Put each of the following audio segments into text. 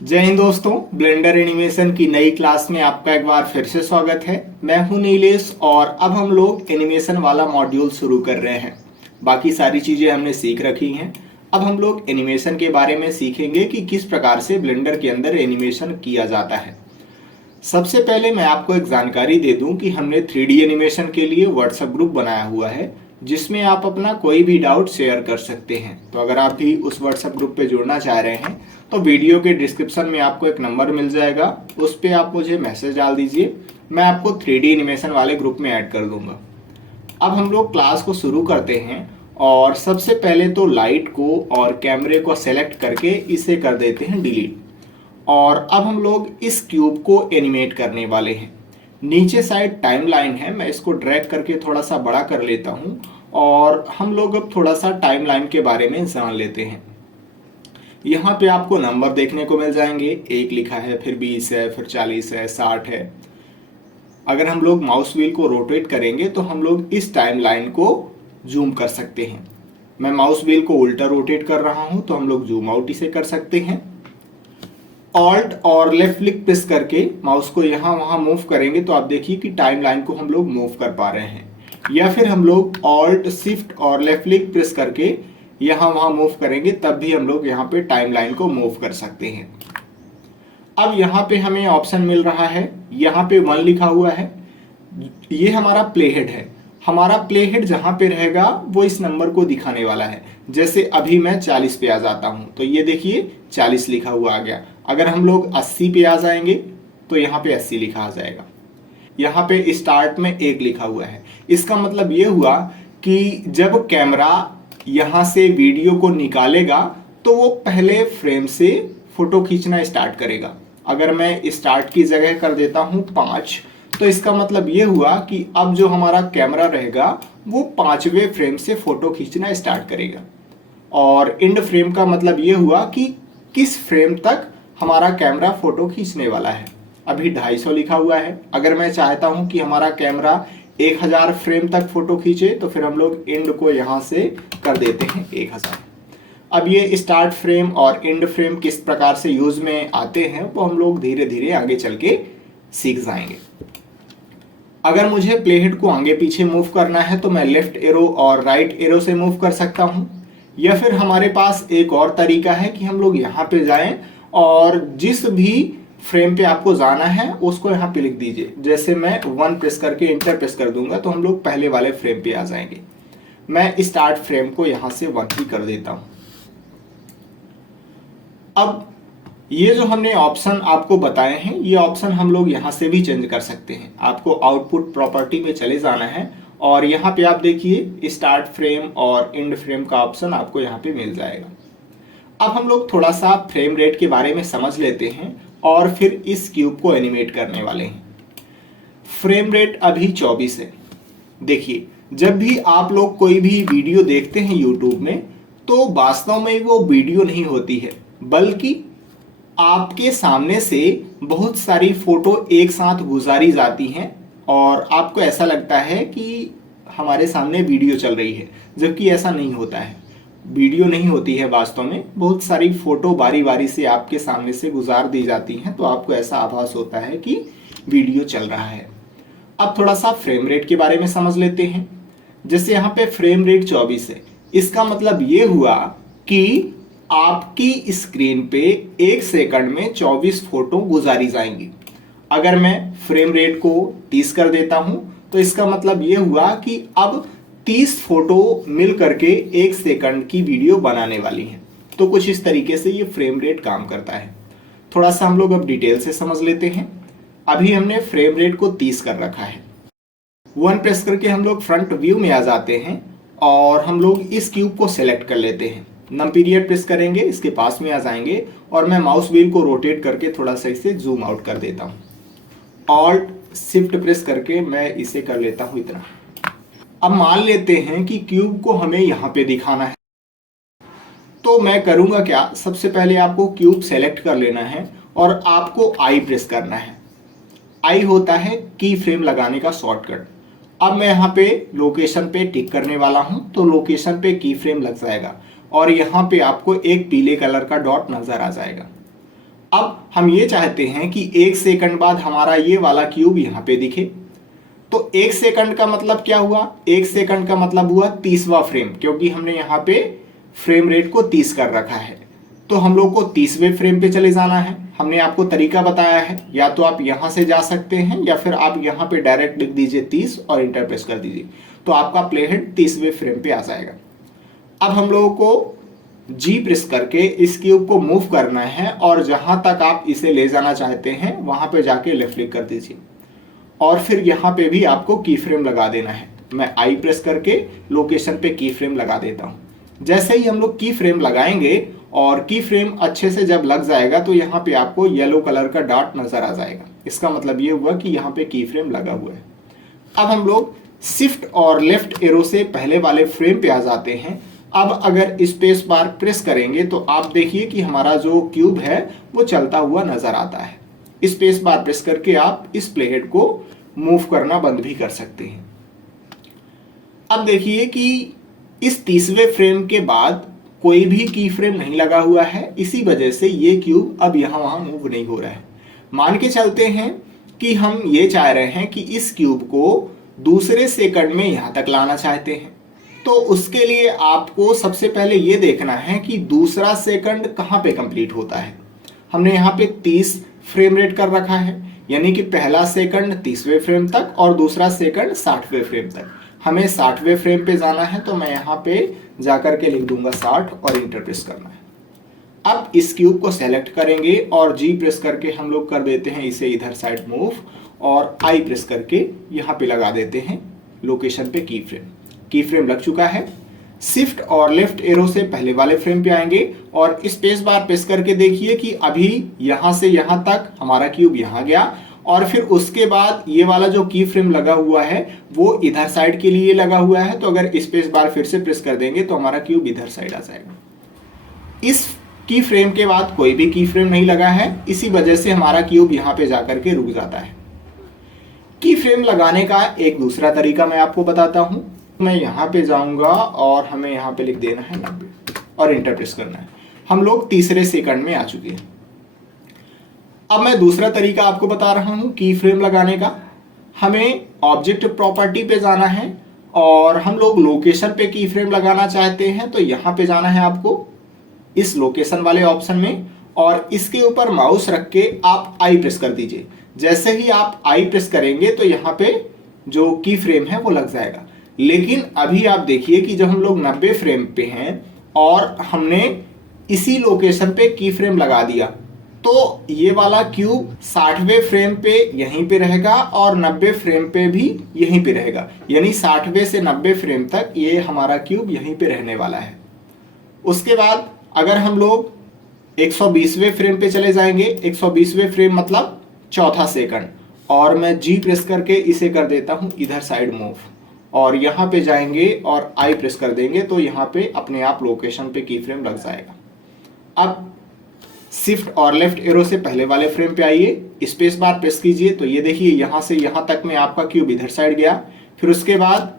जय हिंद दोस्तों, blender animation की नई क्लास में आपका एक बार फिर से स्वागत है। मैं हूं नीलेश और अब हम लोग एनिमेशन वाला मॉड्यूल शुरू कर रहे हैं। बाकी सारी चीज़ें हमने सीख रखी हैं। अब हम लोग एनिमेशन के बारे में सीखेंगे कि किस प्रकार से ब्लेंडर के अंदर एनिमेशन किया जाता है। सबसे पहले मैं आपको एक जानकारी दे दूं कि हमने 3D एनिमेशन के लिए व्हाट्सएप ग्रुप बनाया हुआ है जिसमें आप अपना कोई भी डाउट शेयर कर सकते हैं। तो अगर आप भी उस व्हाट्सएप ग्रुप पे जुड़ना चाह रहे हैं तो वीडियो के डिस्क्रिप्शन में आपको एक नंबर मिल जाएगा, उस पर आप मुझे मैसेज डाल दीजिए, मैं आपको 3D एनिमेशन वाले ग्रुप में ऐड कर दूंगा। अब हम लोग क्लास को शुरू करते हैं और सबसे पहले तो लाइट को और कैमरे को सेलेक्ट करके इसे कर देते हैं डिलीट। और अब हम लोग इस क्यूब को एनिमेट करने वाले हैं। नीचे साइड टाइमलाइन है, मैं इसको ड्रैग करके थोड़ा सा बड़ा कर लेता हूँ और हम लोग अब थोड़ा सा टाइमलाइन के बारे में जान लेते हैं। यहाँ पे आपको नंबर देखने को मिल जाएंगे, 1 लिखा है, फिर 20 है, फिर 40 है, 60 है। अगर हम लोग माउस व्हील को रोटेट करेंगे तो हम लोग इस टाइमलाइन को जूम कर सकते हैं। मैं माउस व्हील को उल्टा रोटेट कर रहा हूँ तो हम लोग जूम आउट इसे कर सकते हैं। ऑल्ट और लेफ्ट क्लिक प्रेस करके माउस को यहाँ वहाँ मूव करेंगे तो आप देखिए कि टाइमलाइन को हम लोग मूव कर पा रहे हैं। या फिर हम लोग ऑल्ट शिफ्ट और लेफ्ट क्लिक प्रेस करके यहाँ वहाँ मूव करेंगे तब भी हम लोग यहाँ पे टाइमलाइन को मूव कर सकते हैं। अब यहाँ पे हमें ऑप्शन मिल रहा है, यहाँ पे 1 लिखा हुआ है, ये हमारा प्ले हेड है। हमारा प्ले हेड जहाँ पे रहेगा वो इस नंबर को दिखाने वाला है। जैसे अभी मैं 40 पे आ जाता हूँ तो ये देखिए 40 लिखा हुआ आ गया। अगर हम लोग 80 पे आ जाएंगे तो यहाँ पे 80 लिखा आ जाएगा। यहाँ पे स्टार्ट में 1 लिखा हुआ है। इसका मतलब ये हुआ कि जब कैमरा यहाँ से वीडियो को निकालेगा तो वो पहले फ्रेम से फोटो खींचना स्टार्ट करेगा। अगर मैं स्टार्ट की जगह कर देता हूँ 5 तो इसका मतलब ये हुआ कि अब जो हमारा कैमरा रहेगा वो 5वें फ्रेम से फोटो खींचना स्टार्ट करेगा। और एंड फ्रेम का मतलब ये हुआ कि किस फ्रेम तक हमारा कैमरा फोटो खींचने वाला है। अभी 250 लिखा हुआ है। अगर मैं चाहता हूं कि हमारा कैमरा 1000 फ्रेम तक फोटो खींचे तो फिर हम लोग एंड को यहां से कर देते हैं 1000। अब ये स्टार्ट फ्रेम और एंड फ्रेम किस प्रकार से यूज में आते हैं वो हम लोग धीरे धीरे आगे चल के सीख जाएंगे। अगर मुझे प्लेहेड को आगे पीछे मूव करना है तो मैं लेफ्ट एरो और राइट एरो से मूव कर सकता हूं। या फिर हमारे पास एक और तरीका है कि हम लोग यहाँ पे जाएं और जिस भी फ्रेम पे आपको जाना है उसको यहाँ पे लिख दीजिए। जैसे मैं 1 प्रेस करके इंटर प्रेस कर दूंगा तो हम लोग पहले वाले फ्रेम पे आ जाएंगे। मैं स्टार्ट फ्रेम को यहाँ से 1 ही कर देता हूँ। अब ये जो हमने ऑप्शन आपको बताए हैं ये ऑप्शन हम लोग यहाँ से भी चेंज कर सकते हैं। आपको आउटपुट प्रॉपर्टी में चले जाना है और यहाँ पे आप देखिए स्टार्ट फ्रेम और एंड फ्रेम का ऑप्शन आपको यहाँ पे मिल जाएगा। अब हम लोग थोड़ा सा फ्रेम रेट के बारे में समझ लेते हैं और फिर इस क्यूब को एनिमेट करने वाले हैं। फ्रेम रेट अभी 24 है। देखिए जब भी आप लोग कोई भी वीडियो देखते हैं यूट्यूब में तो वास्तव में वो वीडियो नहीं होती है, बल्कि आपके सामने से बहुत सारी फोटो एक साथ गुजारी जाती हैं और आपको ऐसा लगता है कि हमारे सामने वीडियो चल रही है, जबकि ऐसा नहीं होता है। वीडियो नहीं होती है, वास्तव में बहुत सारी फोटो बारी बारी से आपके सामने से गुजार दी जाती हैं तो आपको ऐसा आभास होता है कि वीडियो चल रहा है। अब थोड़ा सा फ्रेम रेट के बारे में समझ लेते हैं। जैसे यहाँ पे फ्रेम रेट 24 है, इसका मतलब ये हुआ कि आपकी स्क्रीन पे 1 सेकंड में 24 फोटो गुजारी जाएंगी। अगर मैं फ्रेम रेट को 30 कर देता हूं तो इसका मतलब यह हुआ कि अब 30 फोटो मिल करके 1 सेकंड की वीडियो बनाने वाली हैं। तो कुछ इस तरीके से ये फ्रेम रेट काम करता है। थोड़ा सा हम लोग अब डिटेल से समझ लेते हैं। अभी हमने फ्रेम रेट को 30 कर रखा है। 1 प्रेस करके हम लोग फ्रंट व्यू में आ जाते हैं और हम लोग इस क्यूब को सेलेक्ट कर लेते हैं। नम पीरियड प्रेस करेंगे, इसके पास में आ जाएंगे और मैं माउस व्हील को रोटेट करके थोड़ा सा इसे जूम आउट कर देता हूँ। ऑल्ट शिफ्ट प्रेस करके मैं इसे कर लेता हूँ इतना। अब मान लेते हैं कि क्यूब को हमें यहाँ पे दिखाना है तो मैं करूँगा क्या, सबसे पहले आपको क्यूब सेलेक्ट कर लेना है और आपको आई प्रेस करना है। आई होता है की फ्रेम लगाने का शॉर्टकट। अब मैं यहाँ पे लोकेशन पे टिक करने वाला हूँ तो लोकेशन पे की फ्रेम लग जाएगा और यहाँ पे आपको एक पीले कलर का डॉट नजर आ जाएगा। अब हम ये चाहते हैं कि 1 सेकंड बाद हमारा ये वाला क्यूब यहाँ पे दिखे। तो 1 सेकंड का मतलब क्या हुआ? 1 सेकंड का मतलब हुआ 30वां फ्रेम, क्योंकि हमने यहाँ पे फ्रेम रेट को 30 कर रखा है। तो हम लोग को 30वें फ्रेम पे चले जाना है। हमने आपको तरीका बताया है, या तो आप यहाँ से जा सकते हैं या फिर आप यहाँ पे डायरेक्ट लिख दीजिए 30 और इंटर प्रेस कर दीजिए, तो आपका प्ले हेड 30वें फ्रेम पे आ जाएगा। अब हम लोगों को जी प्रेस करके इस क्यूब को मूव करना है और जहां तक आप इसे ले जाना चाहते हैं वहां पे जाके लेफ्ट क्लिक कर दीजिए और फिर यहाँ पे भी आपको की फ्रेम लगा देना है। मैं आई प्रेस करके लोकेशन पे की फ्रेम लगा देता हूँ। जैसे ही हम लोग की फ्रेम लगाएंगे और की फ्रेम अच्छे से जब लग जाएगा तो यहाँ पे आपको येलो कलर का डॉट नजर आ जाएगा। इसका मतलब ये हुआ कि यहाँ पे की फ्रेम लगा हुआ है। अब हम लोग शिफ्ट और लेफ्ट एरो से पहले वाले फ्रेम पे आ जाते हैं। अब अगर स्पेस बार प्रेस करेंगे तो आप देखिए कि हमारा जो क्यूब है वो चलता हुआ नजर आता है। स्पेस बार प्रेस करके आप इस प्ले हेड को मूव करना बंद भी कर सकते हैं। अब देखिए कि इस 30वें फ्रेम के बाद कोई भी की फ्रेम नहीं लगा हुआ है, इसी वजह से ये क्यूब अब यहाँ वहां मूव नहीं हो रहा है। मान के चलते हैं कि हम ये चाह रहे हैं कि इस क्यूब को दूसरे सेकंड में यहाँ तक लाना चाहते हैं, तो उसके लिए आपको सबसे पहले ये देखना है कि दूसरा सेकंड कहाँ पे कंप्लीट होता है। हमने यहाँ पे 30 फ्रेम रेट कर रखा है, यानी कि पहला सेकंड 30वें फ्रेम तक और दूसरा सेकंड 60वें फ्रेम तक। हमें 60वें फ्रेम पे जाना है, तो मैं यहाँ पे जाकर के लिख दूंगा 60 और इंटर प्रेस करना है। अब इस क्यूब को सेलेक्ट करेंगे और जी प्रेस करके हम लोग कर देते हैं इसे इधर साइड मूव और आई प्रेस करके यहाँ पे लगा देते हैं लोकेशन पे की फ्रेम। की फ्रेम लग चुका है। शिफ्ट और लेफ्ट एरो से पहले वाले फ्रेम पे आएंगे और स्पेस बार प्रेस करके देखिए कि अभी यहां से यहां तक हमारा क्यूब यहां गया और फिर उसके बाद ये वाला जो की फ्रेम लगा हुआ है वो इधर साइड के लिए लगा हुआ है। तो अगर स्पेस बार फिर से प्रेस कर देंगे तो हमारा क्यूब इधर साइड आ जाएगा। इस की फ्रेम के बाद कोई भी की फ्रेम नहीं लगा है, इसी वजह से हमारा क्यूब यहाँ पे जाकर के रुक जाता है। की फ्रेम लगाने का एक दूसरा तरीका मैं आपको बताता हूं। मैं यहाँ पे जाऊंगा और हमें यहाँ पे लिख देना है 90 और इंटर प्रेस करना है। हम लोग तीसरे सेकंड में आ चुके हैं। अब मैं दूसरा तरीका आपको बता रहा हूँ की फ्रेम लगाने का। हमें ऑब्जेक्ट प्रॉपर्टी पे जाना है और हम लोग लोकेशन पे की फ्रेम लगाना चाहते हैं, तो यहाँ पे जाना है आपको इस लोकेशन वाले ऑप्शन में और इसके ऊपर माउस रख के आप आई प्रेस कर दीजिए। जैसे ही आप आई प्रेस करेंगे तो यहाँ पे जो की फ्रेम है वो लग जाएगा। लेकिन अभी आप देखिए कि जब हम लोग 90 फ्रेम पे हैं और हमने इसी लोकेशन पे की फ्रेम लगा दिया, तो ये वाला क्यूब 60वें फ्रेम पे यहीं पे रहेगा और 90 फ्रेम पे भी यहीं पे रहेगा, यानी 60वें से 90 फ्रेम तक ये हमारा क्यूब यहीं पे रहने वाला है। उसके बाद अगर हम लोग 120वें फ्रेम पे चले जाएंगे, 120वें फ्रेम मतलब चौथा सेकंड, और मैं जी प्रेस करके इसे कर देता हूं इधर साइड मूव और यहाँ पे जाएंगे और आई प्रेस कर देंगे तो यहाँ पे अपने आप लोकेशन पे की फ्रेम लग जाएगा। अब शिफ्ट और लेफ्ट एरो से पहले वाले फ्रेम पे आइए, स्पेस बार प्रेस कीजिए तो ये देखिए यहाँ से यहाँ तक में आपका क्यूब इधर साइड गया, फिर उसके बाद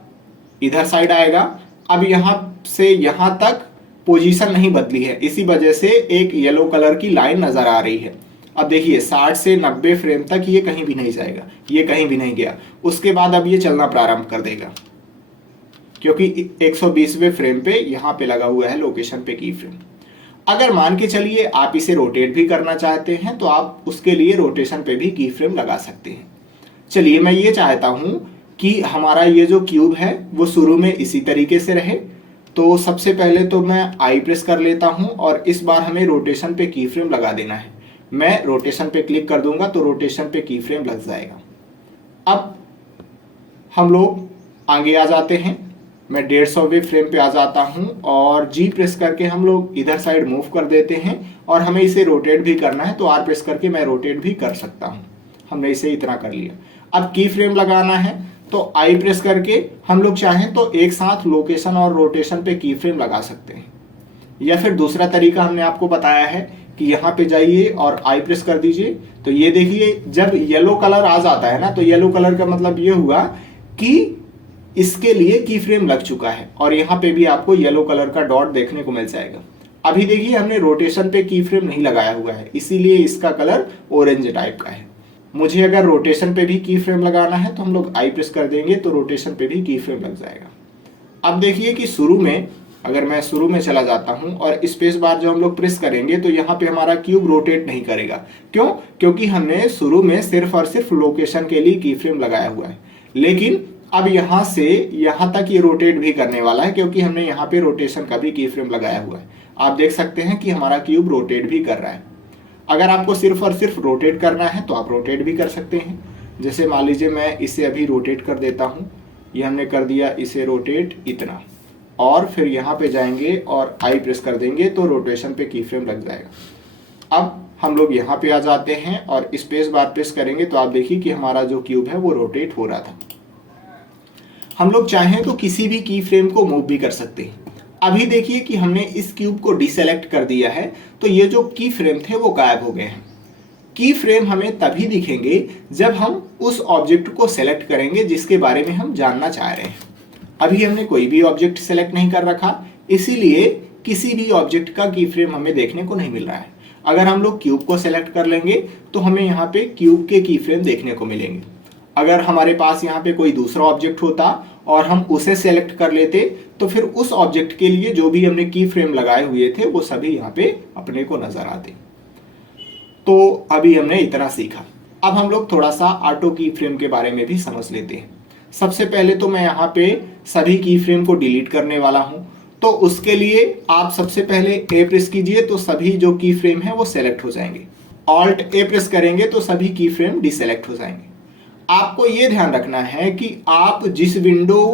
इधर साइड आएगा। अब यहाँ से यहाँ तक पोजीशन नहीं बदली है, इसी वजह से एक येलो कलर की लाइन नजर आ रही है। अब देखिए 60 से 90 फ्रेम तक ये कहीं भी नहीं जाएगा, ये कहीं भी नहीं गया। उसके बाद अब ये चलना प्रारंभ कर देगा क्योंकि 120वें फ्रेम पे यहाँ पे लगा हुआ है लोकेशन पे की फ्रेम। अगर मान के चलिए आप इसे रोटेट भी करना चाहते हैं तो आप उसके लिए रोटेशन पे भी की फ्रेम लगा सकते हैं। चलिए मैं ये चाहता हूं कि हमारा ये जो क्यूब है वो शुरू में इसी तरीके से रहे, तो सबसे पहले तो मैं आई प्रेस कर लेता हूं और इस बार हमें रोटेशन पे की फ्रेम लगा देना है। मैं रोटेशन पे क्लिक कर दूंगा तो रोटेशन पे की फ्रेम लग जाएगा। अब हम लोग आगे आ जाते हैं, मैं 150वें फ्रेम पे आ जाता हूं और जी प्रेस करके हम लोग इधर साइड मूव कर देते हैं और हमें इसे रोटेट भी करना है तो आर प्रेस करके मैं रोटेट भी कर सकता हूं। हमने इसे इतना कर लिया। अब की फ्रेम लगाना है तो आई प्रेस करके हम लोग चाहें तो एक साथ लोकेशन और रोटेशन पे की फ्रेम लगा सकते हैं, या फिर दूसरा तरीका हमने आपको बताया है कि यहाँ पे जाइए और आई प्रेस कर दीजिए तो ये देखिए जब येलो कलर आ जाता है ना, तो येलो कलर का मतलब ये हुआ कि इसके लिए की फ्रेम लग चुका है और यहाँ पे भी आपको येलो कलर का डॉट देखने को मिल जाएगा। अभी देखिए हमने रोटेशन पे की फ्रेम नहीं लगाया हुआ है, इसीलिए इसका कलर ऑरेंज टाइप का है। मुझे अगर रोटेशन पे भी की फ्रेम लगाना है तो हम लोग आई प्रेस कर देंगे तो रोटेशन पे भी की फ्रेम लग जाएगा। अब देखिए कि शुरू में, अगर मैं शुरू में चला जाता हूं और स्पेस बार जो हम लोग प्रेस करेंगे तो यहाँ पे हमारा क्यूब रोटेट नहीं करेगा। क्यों? क्योंकि हमने शुरू में सिर्फ और सिर्फ लोकेशन के लिए की फ्रेम लगाया हुआ है। लेकिन अब यहाँ से यहाँ तक ये रोटेट भी करने वाला है, क्योंकि हमने यहाँ पे रोटेशन का भी की फ्रेम लगाया हुआ है। आप देख सकते हैं कि हमारा क्यूब रोटेट भी कर रहा है। अगर आपको सिर्फ और सिर्फ रोटेट करना है तो आप रोटेट भी कर सकते हैं। जैसे मान लीजिए मैं इसे अभी रोटेट कर देता हूँ, ये हमने कर दिया इसे रोटेट इतना, और फिर यहाँ पे जाएंगे और आई प्रेस कर देंगे तो रोटेशन पे की फ्रेम लग जाएगा। अब हम लोग यहाँ पे आ जाते हैं और स्पेस बार प्रेस करेंगे तो आप देखिए कि हमारा जो क्यूब है वो रोटेट हो रहा था। हम लोग चाहें तो किसी भी की फ्रेम को मूव भी कर सकते हैं। अभी देखिए कि हमने इस क्यूब को डिसेलेक्ट कर दिया है तो ये जो की फ्रेम थे वो गायब हो गए हैं। की फ्रेम हमें तभी दिखेंगे जब हम उस ऑब्जेक्ट को सेलेक्ट करेंगे जिसके बारे में हम जानना चाह रहे हैं। अभी हमने कोई भी ऑब्जेक्ट सेलेक्ट नहीं कर रखा, इसीलिए किसी भी ऑब्जेक्ट का की फ्रेम हमें देखने को नहीं मिल रहा है। अगर हम लोग क्यूब को सेलेक्ट कर लेंगे तो हमें यहाँ पे क्यूब के की फ्रेम देखने को मिलेंगे। अगर हमारे पास यहाँ पे कोई दूसरा ऑब्जेक्ट होता और हम उसे सेलेक्ट कर लेते तो फिर उस ऑब्जेक्ट के लिए जो भी हमने की फ्रेम लगाए हुए थे वो सभी यहाँ पे अपने को नजर आते। तो अभी हमने इतना सीखा। अब हम लोग थोड़ा सा ऑटो की फ्रेम के बारे में भी समझ लेते हैं। सबसे पहले तो मैं यहाँ पे सभी की फ्रेम को डिलीट करने वाला हूँ, तो उसके लिए आप सबसे पहले ए प्रेस कीजिए तो सभी जो की फ्रेम है वो सेलेक्ट हो जाएंगे। ऑल्ट ए प्रेस करेंगे तो सभी की फ्रेम डिसेलेक्ट हो जाएंगे। आपको ये ध्यान रखना है कि आप जिस विंडो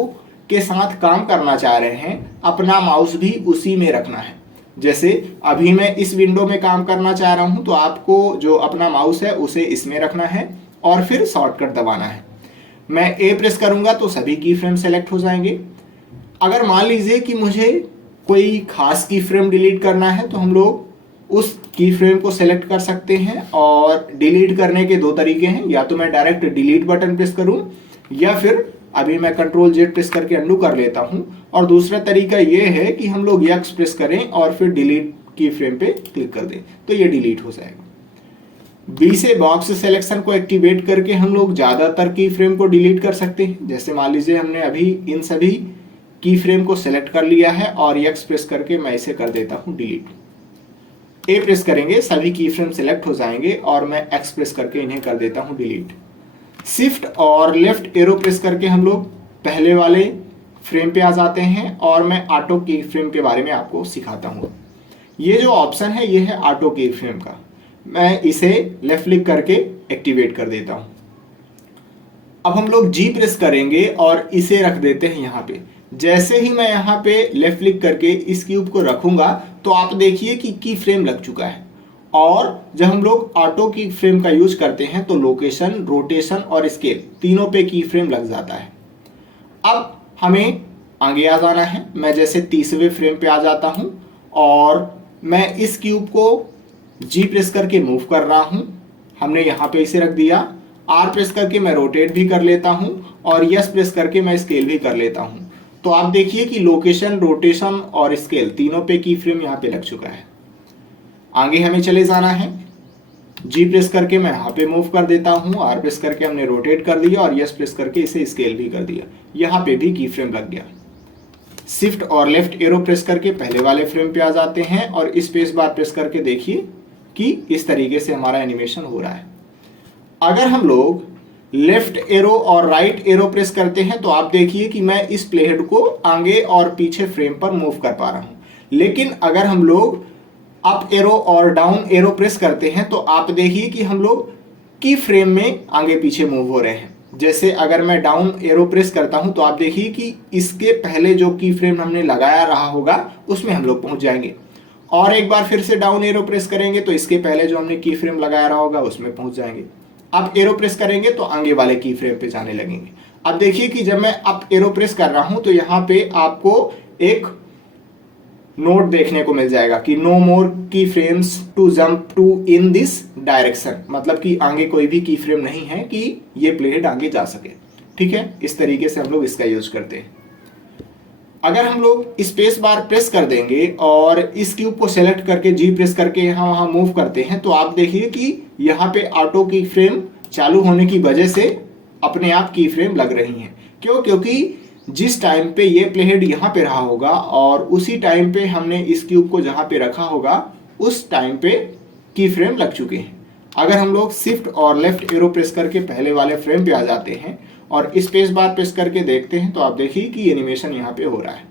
के साथ काम करना चाह रहे हैं अपना माउस भी उसी में रखना है। जैसे अभी मैं इस विंडो में काम करना चाह रहा हूं तो आपको जो अपना माउस है उसे इसमें रखना है और फिर शॉर्टकट दबाना है। मैं ए प्रेस करूंगा तो सभी की फ्रेम सेलेक्ट हो जाएंगे। अगर मान लीजिए कि मुझे कोई खास की फ्रेम डिलीट करना है तो हम लोग उस की फ्रेम को सेलेक्ट कर सकते हैं, और डिलीट करने के दो तरीके हैं, या तो मैं डायरेक्ट डिलीट बटन प्रेस करूं या फिर अभी मैं कंट्रोल जेड प्रेस करके अंडू कर लेता हूं, और दूसरा तरीका यह है कि हम लोग एक्स प्रेस करें और फिर डिलीट की फ्रेम पे क्लिक कर दें तो ये डिलीट हो जाएगा। बी से बॉक्स सिलेक्शन को एक्टिवेट करके हम लोग ज्यादातर की फ्रेम को डिलीट कर सकते हैं। जैसे मान लीजिए हमने अभी इन सभी की फ्रेम को सेलेक्ट कर लिया है और एक्स प्रेस करके मैं इसे कर देता हूं डिलीट। ए प्रेस करेंगे सभी की फ्रेम सेलेक्ट हो जाएंगे और मैं एक्स प्रेस करके इन्हें कर देता हूं डिलीट। शिफ्ट और लेफ्ट एरो प्रेस करके हम लोग पहले वाले फ्रेम पे आ जाते हैं और मैं ऑटो की फ्रेम के बारे में आपको सिखाता हूँ। ये जो ऑप्शन है ये है ऑटो की फ्रेम का, मैं इसे लेफ्ट क्लिक करके एक्टिवेट कर देता हूँ। अब हम लोग जी प्रेस करेंगे और इसे रख देते हैं यहाँ पे। जैसे ही मैं यहाँ पे लेफ्ट क्लिक करके इस क्यूब को रखूंगा तो आप देखिए कि की फ्रेम लग चुका है। और जब हम लोग ऑटो की फ्रेम का यूज करते हैं तो लोकेशन, रोटेशन और स्केल तीनों पे की फ्रेम लग जाता है। अब हमें आगे आ जाना है। मैं जैसे 30वें फ्रेम पे आ जाता हूं और मैं इस क्यूब को जी प्रेस करके मूव कर रहा हूं। हमने यहाँ पे इसे रख दिया। आर प्रेस करके मैं रोटेट भी कर लेता हूं और यस प्रेस करके मैं स्केल भी कर लेता हूं। तो आप देखिए कि लोकेशन, रोटेशन और स्केल तीनों पे की फ्रेम यहाँ पे लग चुका है। आगे हमें चले जाना है। जी प्रेस करके मैं यहाँ पे मूव कर देता हूँ, आर प्रेस करके हमने रोटेट कर दिया और यस प्रेस करके इसे स्केल भी कर दिया। यहाँ पे भी की फ्रेम लग गया। शिफ्ट और लेफ्ट एरो प्रेस करके पहले वाले फ्रेम पे आ जाते हैं और स्पेस बार प्रेस करके देखिए कि इस तरीके से हमारा एनिमेशन हो रहा है। अगर हम लोग लेफ्ट एरो और राइट एरो प्रेस करते हैं तो आप देखिए कि मैं इस प्लेहेड को आगे और पीछे फ्रेम पर मूव कर पा रहा हूँ। लेकिन अगर हम लोग अप एरो और डाउन एरो प्रेस करते हैं तो आप देखिए कि हम लोग की फ्रेम में आगे पीछे मूव हो रहे हैं। जैसे अगर मैं डाउन एरो प्रेस करता हूं तो आप देखिए कि इसके पहले जो की फ्रेम हमने लगाया रहा होगा उसमें हम लोग पहुंच जाएंगे, और एक बार फिर से डाउन एरो प्रेस करेंगे तो इसके पहले जो हमने की फ्रेम लगाया रहा होगा उसमें पहुंच जाएंगे। अप एरो प्रेस करेंगे तो आगे वाले की फ्रेम पे जाने लगेंगे। अब देखिए कि जब मैं अप एरो प्रेस कर रहा हूं तो यहाँ पे आपको एक नोट देखने को मिल जाएगा कि no more key frames to jump to in this direction, मतलब कि आगे कोई भी की फ्रेम नहीं है कि ये प्लेहेड आगे जा सके। ठीक है, इस तरीके से हम लोग इसका यूज करते हैं। अगर हम लोग स्पेस बार प्रेस कर देंगे और इस क्यूब को सेलेक्ट करके जी प्रेस करके यहाँ वहाँ मूव करते हैं तो आप देखिए कि यहाँ पे ऑटो की फ्रेम चालू होने की वजह से अपने आप की फ्रेम लग रही हैं। क्यों? क्योंकि जिस टाइम पे ये प्लेहेड यहाँ पे रहा होगा और उसी टाइम पे हमने इस क्यूब को जहाँ पे रखा होगा उस टाइम पे की फ्रेम लग चुके हैं। अगर हम लोग शिफ्ट और लेफ्ट एरो प्रेस करके पहले वाले फ्रेम पे आ जाते हैं और स्पेस बार प्रेस करके देखते हैं तो आप देखिए कि एनिमेशन यहाँ पे हो रहा है।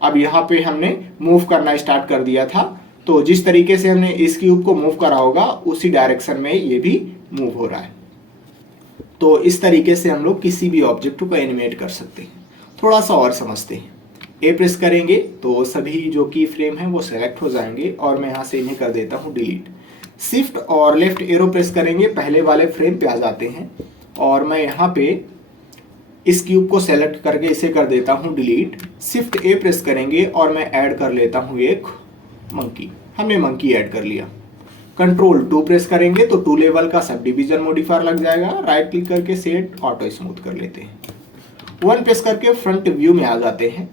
अब यहाँ पे हमने मूव करना स्टार्ट कर दिया था, तो जिस तरीके से हमने इस क्यूब को मूव करा होगा उसी डायरेक्शन में ये भी मूव हो रहा है। तो इस तरीके से हम लोग किसी भी ऑब्जेक्ट को एनिमेट कर सकते हैं। थोड़ा सा और समझते हैं। ए प्रेस करेंगे तो सभी जो की फ्रेम है वो सेलेक्ट हो जाएंगे और मैं यहाँ से इन्हें कर देता हूँ डिलीट। शिफ्ट और लेफ्ट एरो प्रेस करेंगे, पहले वाले फ्रेम पे आ जाते हैं और मैं यहाँ पे इस क्यूब को सेलेक्ट करके इसे कर देता हूँ डिलीट। शिफ्ट ए प्रेस करेंगे और मैं ऐड कर लेता हूँ एक मंकी। हमने मंकी ऐड कर लिया। कंट्रोल 2 प्रेस करेंगे तो 2 लेवल का सब डिवीजन मॉडिफायर लग जाएगा। राइट क्लिक करके सेट ऑटो स्मूथ कर लेते हैं। 1 प्रेस करके फ्रंट व्यू में आ जाते हैं।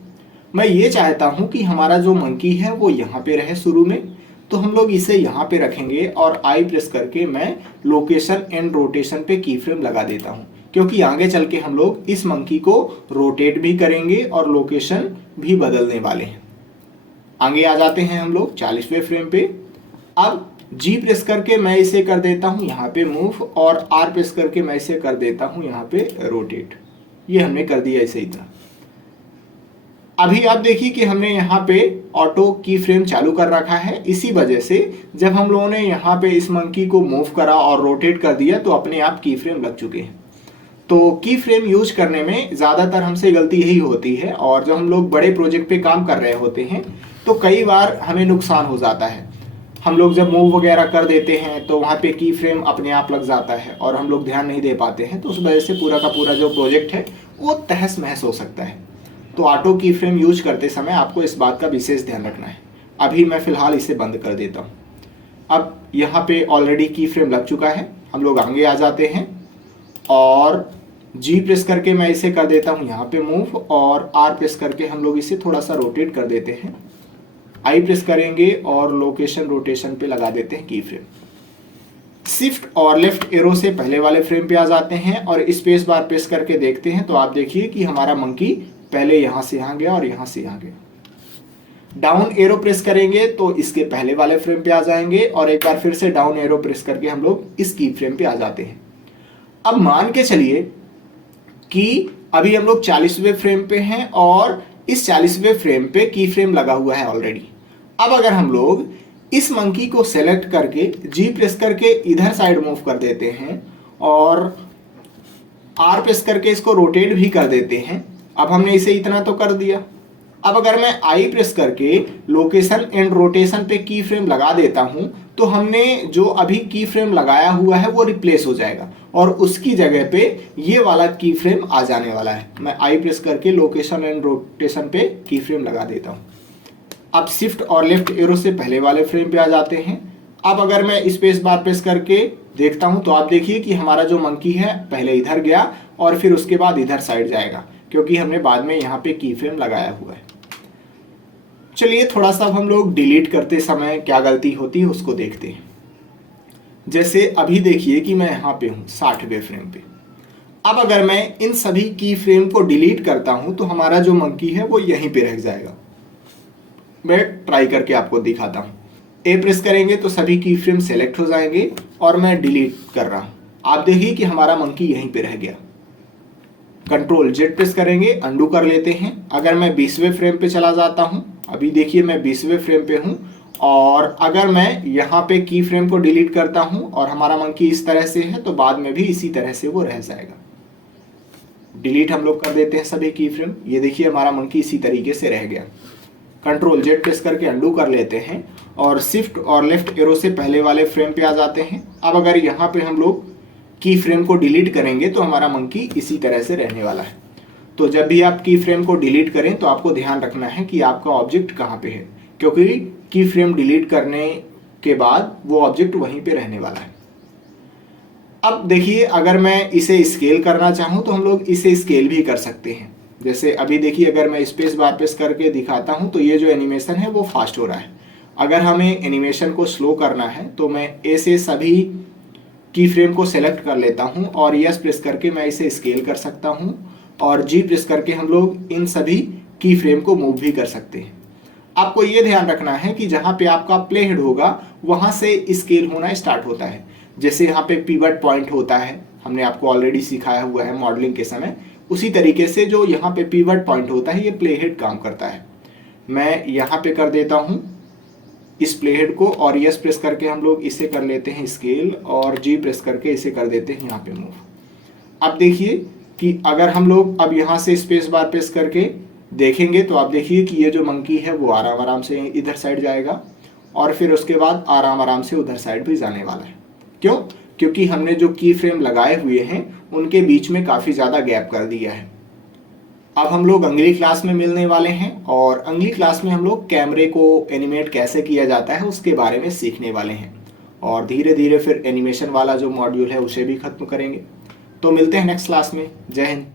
मैं ये चाहता हूँ कि हमारा जो मंकी है वो यहाँ पे रहे शुरू में, तो हम लोग इसे यहाँ पे रखेंगे और आई प्रेस करके मैं लोकेशन एंड रोटेशन पे की फ्रेम लगा देता हूँ, क्योंकि आगे चल के हम लोग इस मंकी को रोटेट भी करेंगे और लोकेशन भी बदलने वाले हैं। आगे आ जाते हैं हम लोग 40वें फ्रेम पे। अब जी प्रेस करके मैं इसे कर देता हूँ यहाँ पे मूव और आर प्रेस करके मैं इसे कर देता हूँ यहाँ पे रोटेट। ये हमने कर दिया इसे इतना। अभी आप देखिए कि हमने यहाँ पे ऑटो की फ्रेम चालू कर रखा है। इसी वजह से जब हम लोगों ने यहाँ पे इस मंकी को मूव करा और रोटेट कर दिया तो अपने आप की फ्रेम लग चुके हैं। तो की फ्रेम यूज करने में ज़्यादातर हमसे गलती यही होती है, और जब हम लोग बड़े प्रोजेक्ट पे काम कर रहे होते हैं तो कई बार हमें नुकसान हो जाता है। हम लोग जब मूव वगैरह कर देते हैं तो वहाँ पे की फ्रेम अपने आप लग जाता है और हम लोग ध्यान नहीं दे पाते हैं, तो उस वजह से पूरा का पूरा जो प्रोजेक्ट है वो तहस महस हो सकता है। तो ऑटो की फ्रेम यूज करते समय आपको इस बात का विशेष ध्यान रखना है। अभी मैं फिलहाल इसे बंद कर देता हूँ। अब यहाँ पे ऑलरेडी की फ्रेम लग चुका है। हम लोग आगे आ जाते हैं और जी प्रेस करके मैं इसे कर देता हूँ यहाँ पे मूव और आर प्रेस करके हम लोग इसे थोड़ा सा रोटेट कर देते हैं। आई प्रेस करेंगे और लोकेशन रोटेशन पे लगा देते हैं की फ्रेम। शिफ्ट और लेफ्ट एरो से पहले वाले फ्रेम पे आ जाते हैं और स्पेस बार प्रेस करके देखते हैं तो आप देखिए कि हमारा मंकी पहले यहाँ से यहाँ गया और यहाँ से यहाँ गया। डाउन एरो प्रेस करेंगे तो इसके पहले वाले फ्रेम पे आ जाएंगे और एक बार फिर से डाउन एरो प्रेस करके हम लोग इस की फ्रेम पे आ जाते हैं। अब मान के चलिए कि अभी हम लोग 40वें फ्रेम पे हैं और इस 40वें फ्रेम पे की फ्रेम लगा हुआ है ऑलरेडी। अब अगर हम लोग इस मंकी को सेलेक्ट करके जी प्रेस करके इधर साइड मूव कर देते हैं और आर प्रेस करके इसको रोटेट भी कर देते हैं। अब हमने इसे इतना तो कर दिया। अब अगर मैं आई प्रेस करके लोकेशन एंड रोटेशन पे की फ्रेम लगा देता हूं तो हमने जो अभी की फ्रेम लगाया हुआ है वो रिप्लेस हो जाएगा और उसकी जगह पे ये वाला की फ्रेम आ जाने वाला है। मैं आई प्रेस करके लोकेशन एंड रोटेशन पे की फ्रेम लगा देता हूं। अब शिफ्ट और लेफ्ट एरो से पहले वाले फ्रेम पे आ जाते हैं। अब अगर मैं स्पेस बार प्रेस करके देखता हूं तो आप देखिए कि हमारा जो मंकी है पहले इधर गया और फिर उसके बाद इधर साइड जाएगा, क्योंकि हमने बाद में यहाँ पे की फ्रेम लगाया हुआ है। चलिए थोड़ा सा हम लोग डिलीट करते समय क्या गलती होती है उसको देखते हैं। जैसे अभी देखिए कि मैं यहाँ पे हूँ 60वें फ्रेम पे। अब अगर मैं इन सभी की फ्रेम को डिलीट करता हूँ तो हमारा जो मंकी है वो यहीं पे रह जाएगा। मैं ट्राई करके आपको दिखाता हूँ। ए प्रेस करेंगे तो सभी की फ्रेम सेलेक्ट हो जाएंगे और मैं डिलीट कर रहा हूँ। आप देखिए कि हमारा मंकी यहीं पे रह गया। कंट्रोल जेड प्रेस करेंगे, अंडू कर लेते हैं। अगर मैं 20वें फ्रेम पे चला जाता हूँ, अभी देखिए मैं 20वें फ्रेम पे हूँ और अगर मैं यहाँ पे की फ्रेम को डिलीट करता हूँ और हमारा मंकी इस तरह से है तो बाद में भी इसी तरह से वो रह जाएगा। डिलीट हम लोग कर देते हैं सभी की फ्रेम। ये देखिए हमारा मंकी इसी तरीके से रह गया। कंट्रोल जेड प्रेस करके अंडू कर लेते हैं और शिफ्ट और लेफ्ट एरो से पहले वाले फ्रेम पे आ जाते हैं। अब अगर यहाँ पे हम लोग की फ्रेम को डिलीट करेंगे तो हमारा मंकी इसी तरह से रहने वाला है। तो जब भी आप की फ्रेम को डिलीट करें तो आपको ध्यान रखना है कि आपका ऑब्जेक्ट कहाँ पे है, क्योंकि की फ्रेम डिलीट करने के बाद वो ऑब्जेक्ट वहीं पे रहने वाला है। अब देखिए अगर मैं इसे स्केल करना चाहूँ तो हम लोग इसे स्केल भी कर सकते हैं। जैसे अभी देखिए, अगर मैं स्पेस बार प्रेस करके दिखाता हूँ तो ये जो एनिमेशन है वो फास्ट हो रहा है। अगर हमें एनिमेशन को स्लो करना है तो मैं ए से सभी की फ्रेम को सेलेक्ट कर लेता हूँ और यस प्रेस करके मैं इसे स्केल कर सकता हूँ, और जी प्रेस करके हम लोग इन सभी की फ्रेम को मूव भी कर सकते हैं। आपको ये ध्यान रखना है कि जहाँ पे आपका प्ले हेड होगा वहाँ से स्केल होना स्टार्ट होता है। जैसे यहाँ पे पिवट पॉइंट होता है, हमने आपको ऑलरेडी सिखाया हुआ है मॉडलिंग के समय, उसी तरीके से जो यहाँ पे पिवट पॉइंट होता है ये प्ले हेड काम करता है। मैं यहाँ पे कर देता हूँ इस प्ले हेड को, और यस प्रेस करके हम लोग इसे कर लेते हैं स्केल, और जी प्रेस करके इसे कर देते हैं यहाँ पे मूव। अब देखिए कि अगर हम लोग अब यहाँ से स्पेस बार प्रेस करके देखेंगे तो आप देखिए कि ये जो मंकी है वो आराम आराम से इधर साइड जाएगा, और फिर उसके बाद आराम आराम से उधर साइड भी जाने वाला है। क्यों? क्योंकि हमने जो की फ्रेम लगाए हुए हैं उनके बीच में काफ़ी ज़्यादा गैप कर दिया है। अब हम लोग अगली क्लास में मिलने वाले हैं, और अगली क्लास में हम लोग कैमरे को एनिमेट कैसे किया जाता है उसके बारे में सीखने वाले हैं, और धीरे धीरे फिर एनिमेशन वाला जो मॉड्यूल है उसे भी खत्म करेंगे। तो मिलते हैं नेक्स्ट क्लास में। जय हिंद।